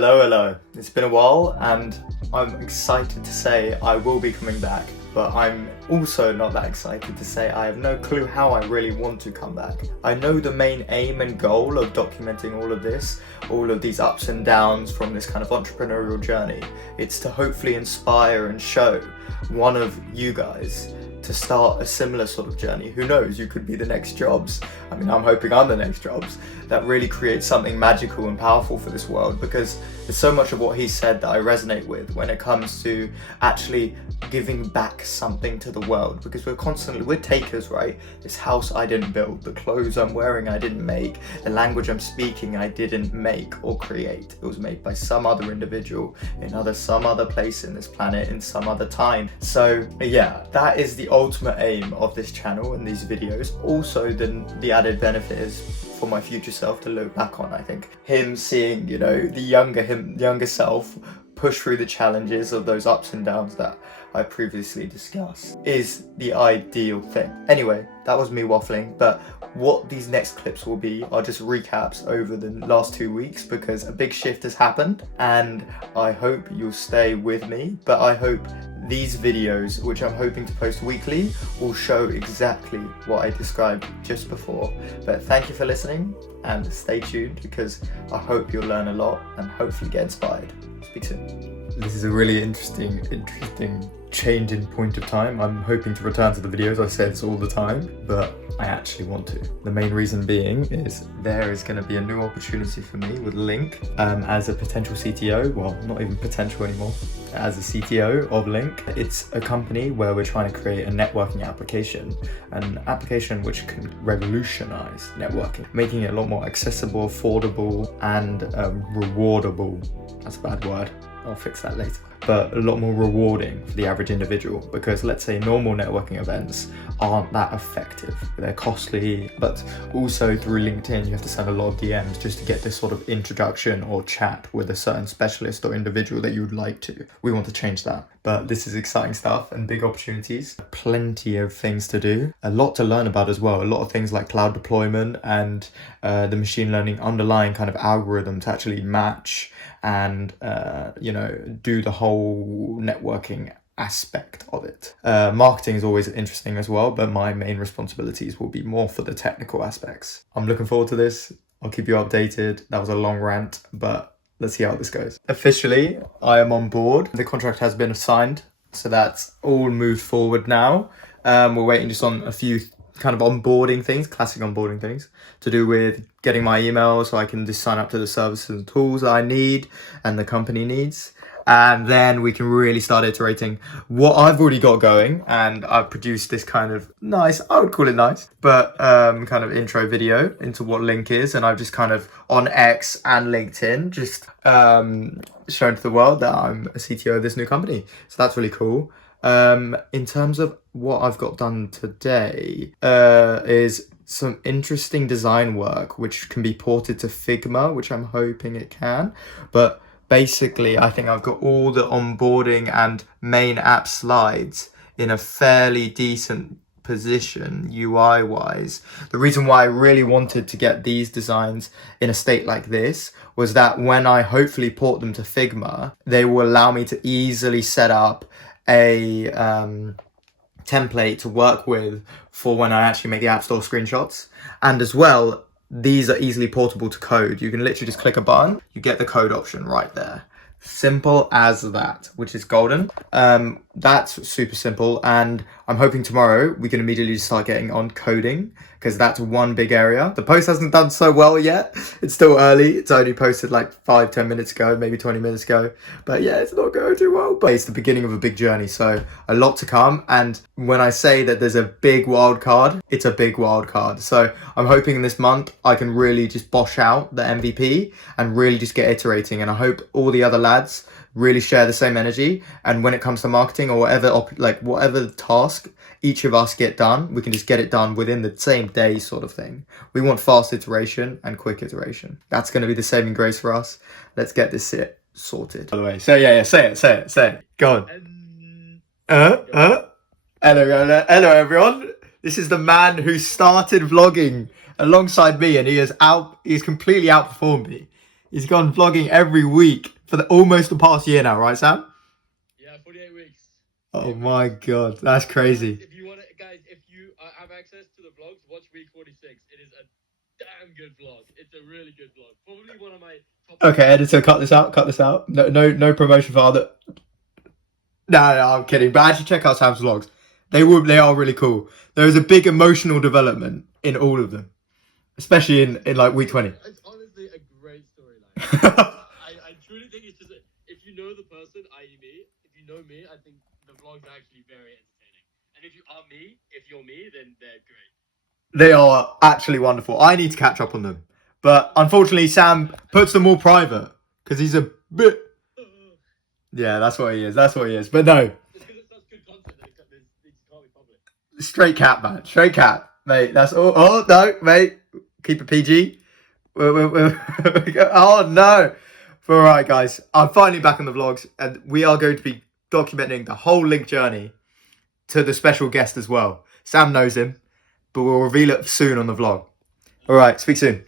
Hello. It's been a while and I'm excited to say I will be coming back, but I'm also not that excited to say I have no clue how I really want to come back. I know the main aim and goal of documenting all of this, all of these ups and downs from this kind of entrepreneurial journey. It's to hopefully inspire and show one of you guys to start a similar sort of journey. Who knows, you could be the next Jobs. I mean, I'm hoping I'm the next Jobs. That really creates something magical and powerful for this world, because there's so much of what he said that I resonate with when it comes to actually giving back something to the world, because we're takers, right? This house I didn't build, the clothes I'm wearing I didn't make, the language I'm speaking I didn't make or create. It was made by some other individual in some other place in this planet in some other time. So yeah, that is the ultimate aim of this channel and these videos. Also, the added benefit is for my future self to look back on. I think him seeing, the younger self push through the challenges of those ups and downs that I previously discussed is the ideal thing. Anyway, that was me waffling, but what these next clips will be are just recaps over the last 2 weeks, because a big shift has happened and I hope you'll stay with me. But I hope these videos, which I'm hoping to post weekly, will show exactly what I described just before. But thank you for listening and stay tuned, because I hope you'll learn a lot and hopefully get inspired. Speak soon. This is a really interesting change in point of time. I'm hoping to return to the videos. I say this all the time, but I actually want to. The main reason being is there is going to be a new opportunity for me with LINQ as a potential CTO. Well, not even potential anymore. As a CTO of LINQ. It's a company where we're trying to create a networking application, an application which can revolutionize networking, making it a lot more accessible, affordable, and rewardable. That's a bad word. I'll fix that later. But a lot more rewarding for the average individual, because let's say normal networking events aren't that effective. They're costly, but also through LinkedIn you have to send a lot of DMs just to get this sort of introduction or chat with a certain specialist or individual that you would like to. We want to change that. But this is exciting stuff and big opportunities. Plenty of things to do. A lot to learn about as well. A lot of things like cloud deployment and the machine learning underlying kind of algorithm to actually match and do the whole networking aspect of it. Marketing is always interesting as well, but my main responsibilities will be more for the technical aspects. I'm looking forward to this. I'll keep you updated. That was a long rant, but let's see how this goes. Officially, I am on board. The contract has been signed, so that's all moved forward now. We're waiting just on a few kind of onboarding things, classic onboarding things, to do with getting my email so I can just sign up to the services and tools that I need and the company needs. And then we can really start iterating what I've already got going. And I've produced this kind of nice, I would call it nice, but kind of intro video into what LINQ is. And I've just kind of on X and LinkedIn just shown to the world that I'm a CTO of this new company. So that's really cool. In terms of what I've got done today is some interesting design work which can be ported to Figma, which I'm hoping it can. But basically, I think I've got all the onboarding and main app slides in a fairly decent position UI wise. The reason why I really wanted to get these designs in a state like this was that when I hopefully port them to Figma, they will allow me to easily set up a template to work with for when I actually make the App Store screenshots. And as well, these are easily portable to code. You can literally just click a button, you get the code option right there. Simple as that, which is golden. That's super simple, and I'm hoping tomorrow we can immediately start getting on coding, because that's one big area. The post hasn't done so well yet. It's still early. It's only posted like 5-10 minutes ago, maybe 20 minutes ago. But yeah, it's not going too well. But it's the beginning of a big journey, so a lot to come. And when I say that there's a big wild card, it's a big wild card. So I'm hoping this month I can really just bosh out the MVP and really just get iterating. And I hope all the other lads really share the same energy, and when it comes to marketing or whatever task each of us get done, we can just get it done within the same day sort of thing. We want fast iteration and quick iteration. That's going to be the saving grace for us. Let's get this shit sorted. By the way, say it. Go on. Hello everyone. This is the man who started vlogging alongside me, and he's completely outperformed me. He's gone vlogging every week for almost the past year now, right, Sam? Yeah, 48 weeks. Oh my god, that's crazy. If you want it, guys, if you have access to the vlogs, watch week 46. It is a damn good vlog. It's a really good vlog. Probably one of my top. Okay, editor, cut this out. Cut this out. No promotion for other. No, I'm kidding. But actually, check out Sam's vlogs. They are really cool. There is a big emotional development in all of them, especially in like week 20. It's honestly a great storyline. I truly think it's just if you know the person, i.e. me, if you know me, I think the vlogs are actually very entertaining. And if you are me, if you're me, then they're great. They are actually wonderful. I need to catch up on them, but unfortunately, Sam puts them all private because he's a bit. Yeah, that's what he is. That's what he is. But no. It's because it's such good content that it just can't be public. Straight cat, man. Straight cat, mate. That's all. Oh no, mate. Keep it PG. Oh no. All right, guys. I'm finally back on the vlogs, and we are going to be documenting the whole LINQ journey to the special guest as well. Sam knows him, but we'll reveal it soon on the vlog. All right. Speak soon.